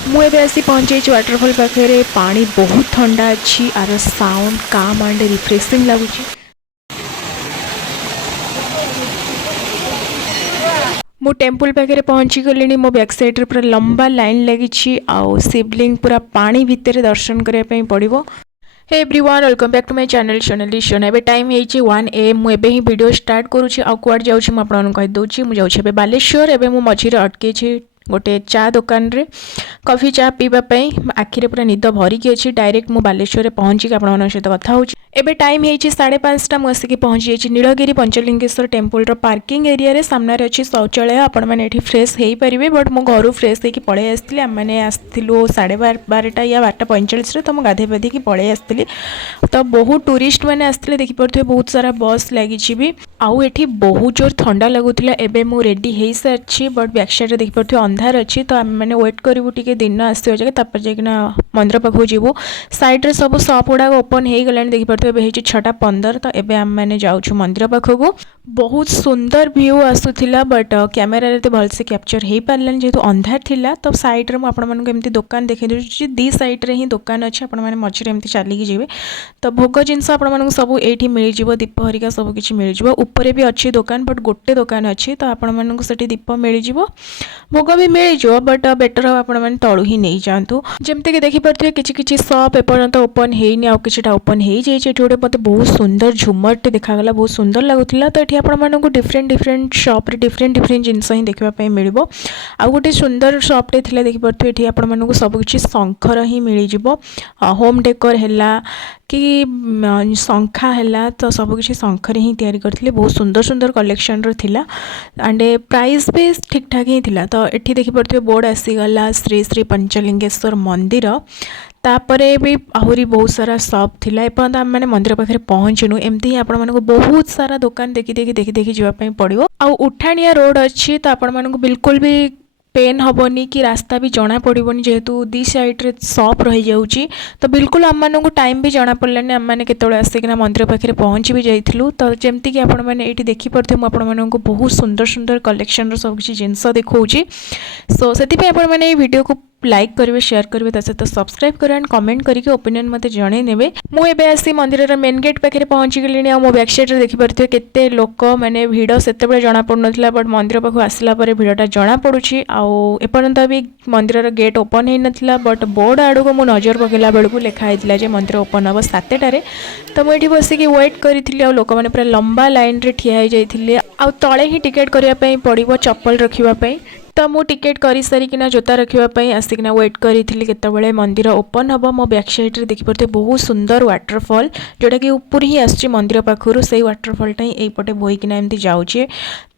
मुझे आसी पहुँचे वाटरफॉल पाखे पानी बहुत ठंडा अच्छी आर साउंड काम एंड रिफ्रेशिंग लगुच। मु टेम्पल पाखे पहुँची गली मो बैक साइड पूरा लंबा लाइन लगी आउ शिवलिंग पूरा पानी भितर दर्शन करने पड़ो। Hey everyone welcome back to my channel Sonali Shona. एबे टाइम है 1 AM मु एबे ही वीडियो स्टार्ट करूची आ कुआड जाउची मु आपन कहि दोची मु जाउची एबे बालेश्वर। एबे मु मझिरे अटके छी गोटे चा दुकान रे कॉफी चा पीबा पई आखिरे पूरा निद भरिकी अच्छी डायरेक्ट मु बालेश्वर रे पहुँची आपन सहित कथा होची। एबे टाइम है 5:30 मु आसिक पहुँची जाइछि नीलगिरी पंचलिंगेश्वर टेम्पल रो पार्किंग एरिया रे सामने रे अछि शौचालय। आपण माने एठी फ्रेश हेई परिबे बट मु घरु फ्रेश हेकी पळे आस्थिली। हम माने आस्थिलु 12:30 या 12:45 रे तो मु गाधे पाधे की पळे आस्थिली। तो बहुत टूरिस्ट मैंने आसते देखी पड़े बहुत सारा बस लगी भी आउ एठी बहुत जोर ठंडा लगुला। एबे मु रेडी हो सारी बट बैक साइड देखी पड़े अंधार अच्छी तो आम मैंने वेट करूँ टे दिन आसो जगह जाइना मंदिर पाखु जीवु। साइड रे सब सप गुड़ा ओपन हो गला देखी पड़े 6:15 तो एबे आम मैंने जाऊँ मंदिर पाखक। बहुत सुंदर व्यू आसूला बट कैमेरा तो भलसे कैप्चर हो पारानी जेहेतु अंधार थिला। तो साइड रे मुझे दुकान देखी दूसरी दी साइड रे ही दुकान अच्छी आपण मैंने मझे एमती चलिकी जी। तो भोग जिनस आप सब ये मिल जाव दीप हरिका सब किसी मिल जाव ऊपर भी अच्छी दुकान बट गोटे दुकान अच्छी तो आपण से दीप मिल जाव भोग भी मिल जाव बट बेटर आप तलू ही नहीं जातु। जमती कि देखिपे कि सप एपर्यंत ओपन होनी आउ किटा ओपन हो जाए गोटे मत बहुत सुंदर झुमरटे देखागला बहुत सुंदर लगुला। तो ये आपको डिफरेंट डिफरेंट शॉप रे डिफरेंट डिफरेंट जिनस ही देखापी मिल आउ गोटे सुंदर शॉपटे थी देखिपे ये आपको सबकि शंखर ही मिल जाव होम डेकोर है कि शंखा है तो सबकि शंखरे ही तैयारी करथिले बहुत सुंदर सुंदर कलेक्शन रो थिला एंड प्राइस भी ठीक ठाक ही थिला। तो एठी देखि पड़थिबे बोर्ड आसीगला श्री श्री पंचलिंगेश्वर मंदिर तापरे भी आहरी बहुत सारा शॉप थिला। एपर्यंत आम मैंने मंदिर पाखे पहुँचनु एमती ही आपण मानक बहुत सारा दुकान देखी देखी देखी देखी जावाई पड़ो। आउ उठाणिया रोड अच्छी तो आपण मानक बिल्कुल भी पेन हेनी कि रास्ता भी जना पड़ोनी जेहेतु दी साइड रे शॉप रही जाऊँगी। तो बिल्कुल आम मानक टाइम भी जना पड़लानी आम मैंने केतବେଳେ आसिकिना मंदिर पाखे पहुँची भी जाइलु। तो जमती कि आपण मैंने ये देखिपे मुझे बहुत सुंदर सुंदर कलेक्शन सब किसी जिनस देखा। सो से मैंने वीडियो को लाइक करेंगे शेयर करेंगे सहित सब्सक्राइब करेंगे एंड कमेंट करके ओपिनियन मत जनइने। मुझे आसी मंदिर मेन गेट पाखे पहुँची गली मो बैक साइड देखी पारे केते लोक मैंने भिड़ से जना पड़ना बट मंदिर पाखु आसला भिड़टा जना पड़ी आपर्यंत भी मंदिर गेट ओपन हो नाला बट बोर्ड आड़ को मुझे नजर पकड़ा बेलू लिखाई मंदिर ओपन हम 7टारे। तो मुझे बसिक वेट करी लोक मैंने पूरा लंबा लाइन रे ठिया जाइए आउ तले ही टिकेट करने पड़ो चप्पल रखापी। तो मु टिकेट कर सारिकिना जोता रखापी आसिकिना वेट करी केतବେଳେ मंदिर ओपन हम। मो बैक साइड रे देखि पड़ते बहुत सुंदर वाटरफॉल जोटा कि ऊपर ही आसी मंदिर पाखु से वाटरफॉलटा ही यहीपटे बोईकिना एमती जाऊे।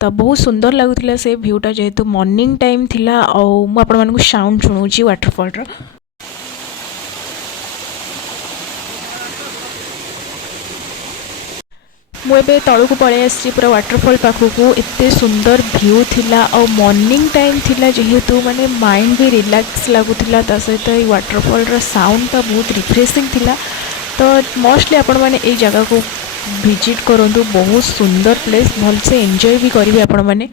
तो बहुत सुंदर लगुला से भ्यूटा जेहेतु मॉर्निंग टाइम थिला और मु आपण मानकु साउंड शुणुची वाटरफॉल। मुझे तलू पलि आसी पूरा वाटरफॉल पाखक एत सुंदर व्यू थिला और मॉर्निंग टाइम थिला जेहेतु माने माइंड भी रिलैक्स लगुला सहित वाटरफॉल साउंडटा बहुत रिफ्रेशिंग थिला। तो मोस्टली आपण मैंने ये जगह को विजिट करूँ बहुत सुंदर प्लेस भलसे एंजॉय भी करेंगे आपण मैंने।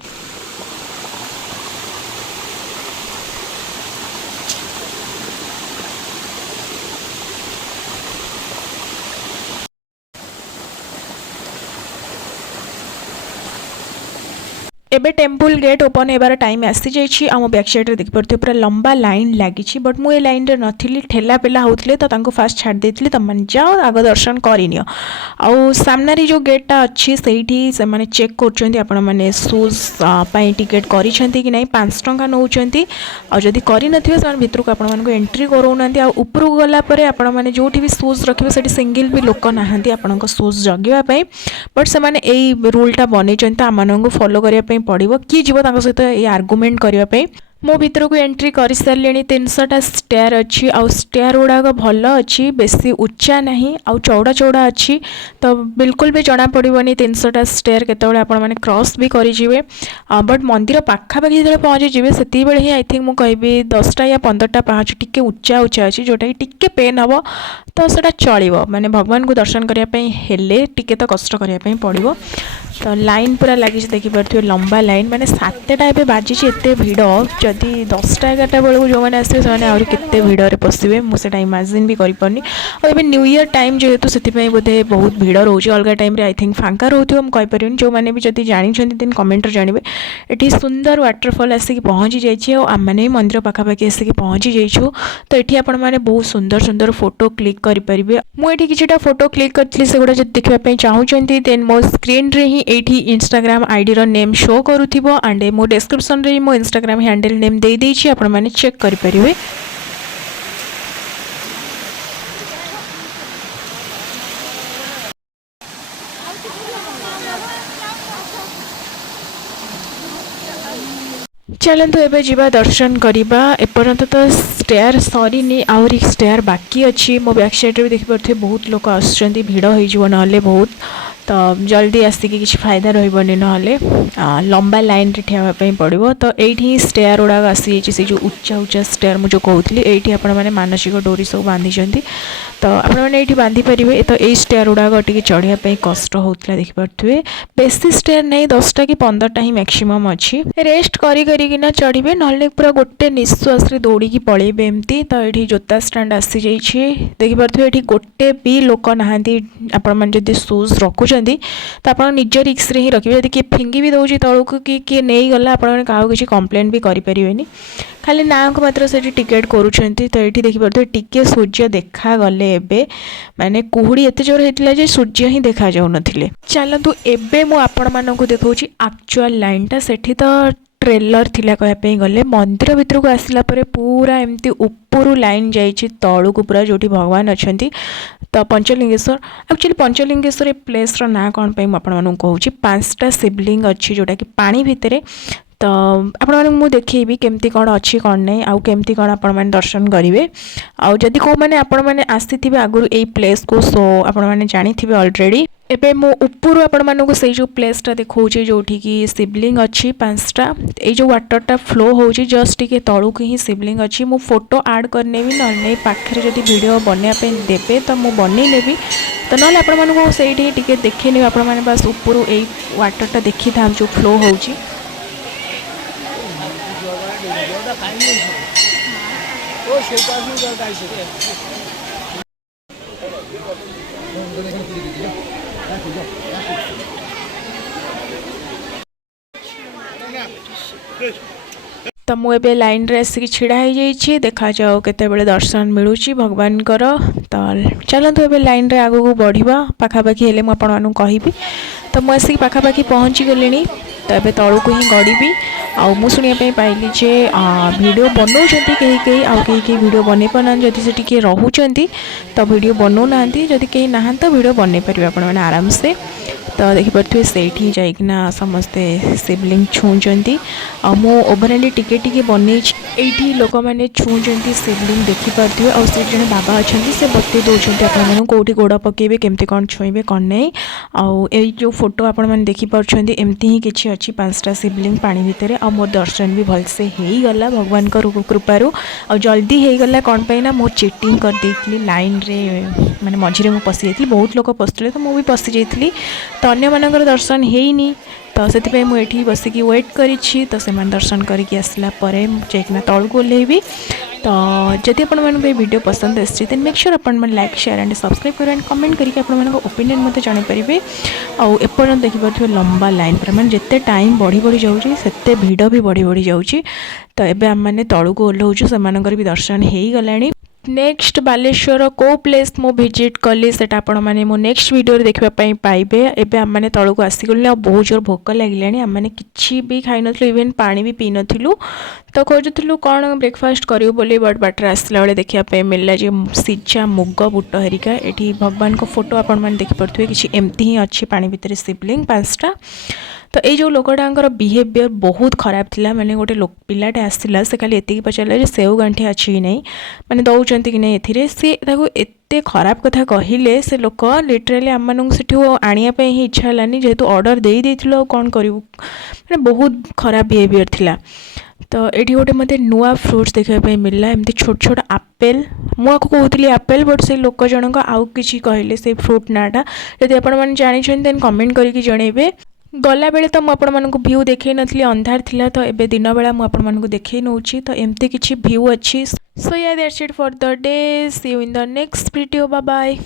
एबे टेम्पल गेट ओपन होबार टाइम आसी जाइए आम बैक साइड देखी पड़े पूरा लंबा लाइन लगी बट मुझे लाइन रे नथिली ठेला पेला होते तो फास्ट छाड़ देती तुम मैंने जाओ आग दर्शन करनियो। आउ सामने जो गेटा अच्छी से माने चेक कर शूज टिकेट करी कि नहीं 5 टंका नौकरी आदि कर भितर को आपण एंट्री करोना। ऊपर को गलापर आपण मैंने जो भी शूज रखिए से सिंगल भी लोक नहांती आपण शूज जगवाई बट से यही रूलटा बनई आम फॉलो करने पड़ो किए जीव सहित ये आर्गुमेंट करने। मो भीतर को एंट्री कर सारे 300टा स्टेयर अच्छी आउ स्टेयर गुड़ाक भल अच्छी बेसी उच्चा नहीं आउ चौड़ा चौड़ा अच्छी तो बिल्कुल भी जना पड़ोनी 300टा स्टेयर केतବେଳେ आपण माने क्रॉस भी करेंगे। बट मंदिर पाखापाखि जो पहुँची जी से ही आई थिंक मुझे कहि 10टा या 15टा पाहाच टिके उच्चा उच्चा अच्छी जोटा कि टिके पेन हम तो सेटा चलो माने भगवान को दर्शन करने टिके तो कष्ट करने पड़ो। तो लाइन पूरा लगी देखिपे लंबा लाइन माने 7टा ए बाजी एत भिड़ जदि 10टा 11टा बेलू जो मैंने आसवे से आहरी केते भिड़े पशिवे मुझे इमाजिन भी करें और न्यू ईयर टाइम जेहेतु से बोधे बहुत भिड़ रोचे अलग टाइम आई थिंक फांका रोथे मुझे कहीपर जो मैंने भी जब जानते दिन कमेंट जानवे ये सुंदर वाटरफॉल आसिक पहुँची जाइए और आम मैंने मंदिर पाखापाखि आसिक पहुँची जाइछू। तो ये आपण मैंने बहुत सुंदर सुंदर फोटो क्लिक करेंगे मुझे किछिटा फोटो क्लिक करी से गुड़ा जब देखा चाहूँगी देन मो स्क्रीन रे ही एठी इंस्टाग्राम आईडी रो नेम शो करूथिबो एंड मो डिस्क्रिप्शन रे मो इंस्टाग्राम हैंडल नेम दे देछि आपण माने चेक करि परिबे। चलतु एबे जीवा दर्शन करवा एपर्यंत तो स्टेयर सरीनी आहरी स्टेयर बाकी अच्छी मो बैक साइड भी देखिपे बहुत लोग आसुँच भिड़ हो ना बहुत तो जल्दी आसिक किसी फायदा रही ना लंबा लाइन रे ठियावाई पड़ो। तो ये स्टेयर गुड़ाक आसी से जो उच्चा उच्चा स्टेयर मुझे कहूली ये आपने मानसिक डोरी सब बांधी तो आपने ये बांधी पारे। तो ये स्टेयर गुड़ाक टे चढ़ाई कष्ट होता देखिपे बेसी स्टेयर नहीं 10टा कि 15टा ही मैक्सिमम अच्छी रेस्ट करिना चढ़े ना पूरा गोटे निश्वास दौड़ी पलैबे एमती। तो ये जोता स्टाण्ड आसी जाइए देखिपे ये गोटे भी लोक नहांती आप शूज रखुच तो आप निज रिक्स रे ही रखिए जब किए फिंगी भी दौर तौक कि किए नहीं गला आपने क्या कंप्लेन भी करें खाली ना को मात्र से टिकेट करुँच। तो ये देखिए टिके सूर्य देखा गले एबे माने कुहुड़ी एत जोर होता है सूर्य ही देखा जाऊ नथिले। चलतु एबे मु आपण मानकु देखौछि एक्चुअल लाइनटा सेठी तो ट्रेलर थिला कहवाई गले मंदिर भितर को आसला परे पूरा एमती उपरू लाइन जाइए तलू को पूरा जोटी भगवान अच्छा। तो Panchlingeshwar actually Panchlingeshwar a place ना कौन पे आपको कहूँ 5टा शिवलिंग अच्छी जोटा कि पानी भितर। तो आपको देखी केमती कौन अच्छी कौन नहीं आउ केमती कौन आपण मैंने दर्शन करेंगे आउ जदि कौ मैंने आपण मैंने आसी आगुरी यही प्लेस को सो आपण मैंने जानी ऑलरेडी एबे मो उपरू आपण मानक से जो प्लेसटा देखौछि जोठी कि शिवलिंग अच्छी 5टा ये जो वाटरटा फ्लो होछि जस्ट टिके तळु ही शिवलिंग अच्छी मो फोटो ऐड करने भी ना पाखे जदि वीडियो बनया पे देबे तो मो बनै लेबी तो ना आपण मानक सेठी टिके देखै नै आपण माने बस उपरू ए वाटरटा देखि था जो फ्लो होछि। तो मुझे लाइन रे आसिक छिड़ा हो जाइए देखा जाओ केते दर्शन मिलूँ भगवान कर। तो चलतु एबे लाइन रे आगू बढ़िबा पाखापाखि हेले मु आपण मानू कहिबी। तो मुझे आसिक पाखापाखि पहुँची गलिनी तो एबे तळू को ही गड़बी आउ मु शुणिया पाइली जे वीडियो बनाऊँच कहीं आउ कहीं वीडियो बन पाना जदि से टिके रहउचंती तो वीडियो बनाऊना जदि कहीं ना तो वीडियो बन पारे आपण मैंने आराम से। तो देखिपे से जाइना समस्ते शिवलिंग छुँच मो ओवरअली टिके टिके बन ये लोक मैंने छुँच शिवलिंग देखिपे और से जड़े बाबा अच्छा से बतई दौरान आपको कौटी गोड़ पकेबे केमती कौन छुईबे कौन नहीं आउ जो फोटो आपण मैंने देखिपे एमती ही किसी अच्छी 5टा शिवलिंग पानी भितर आ मोर दर्शन भी भलसे हो गला भगवान कृपारू आ जल्दी हो गला कौन पे ना मो चीटिंग कर देइथली लाइन रे माने मझिरे मु पशि जाइथली बहुत लोग पशुले तो मुझे पशि जाइथली तो अन्य मानकर दर्शन हेनी तो से मुझे बसिकी वेट करी तो से दर्शन करके आसला जाइना तल को ओह्लैबी। तो जदि आपण मानक वीडियो पसंद आसी देन मेक श्योर आपण मैंने लाइक शेयर एंड सब्सक्राइब कर एंड कमेंट करके आपण मानक ओपिनियन मते जानि परिबे। आउ एपर्यंत देखिपे लंबा लाइन पर मैंने जिते टाइम बढ़ी बढ़ी जाऊँगी सेते भिड़ भी बढ़ी बढ़ी जाऊँगी। तो एबे आम मैंने तलू को ओह्लौचु सेमानकर भी दर्शन हो गलानी। नेक्स्ट बालेश्वर को प्लेस मो विजिट कली से आपण मैंने मो नेक्स्ट वीडियो देखापी पाइबे। एबे आम मैंने तलू को आसीगलु बहुत जोर भोक लगे आम मैंने किसी भी खाई नु इवेन पानी भी पी नु तो खोजुलु कौन ब्रेकफास्ट करूँ बोली बट बाटर आसला बेले देखापी मिलला जे सिझा मुग बुट हरिका ये भगवान को फोटो आपण मैंने देखिपे किसी एमती ही अच्छी पानी भितर शिवलिंग 5टा। तो ये जो लोकटांकर बिहेवियर बहुत खराब थिला माने गोटे पिलाटे आसला से खाली एतिकी पचारा सेव गांठी अच्छी कि नहीं माने दौरान कि नहीं एथिरे से एते खराब कथा कहले से लोक लिटराली आम मानक से आनिया ही इच्छा हेलानी जेहेतु ऑर्डर दे देथिलो कौन करू माने बहुत खराब बिहेवियर थिला। तो ये गोटे मत नुआ फ्रुट्स देखापी मिलला एमती छोट छोट आपेल मुझे कहती आपेल बट से लोक जनक आउ कि कहले से फ्रुट नाटा जदि आपण मैंने जानी देन कमेंट करके जनइबे। गला बेले तो मुझे आपको भ्यू देखई नथली अंधार थिला तो एबे दिन बेला मुझे आपको देखई नउची तो एमती किछि भ्यू अच्छी सो या that's it for the day see you in the next video bye bye.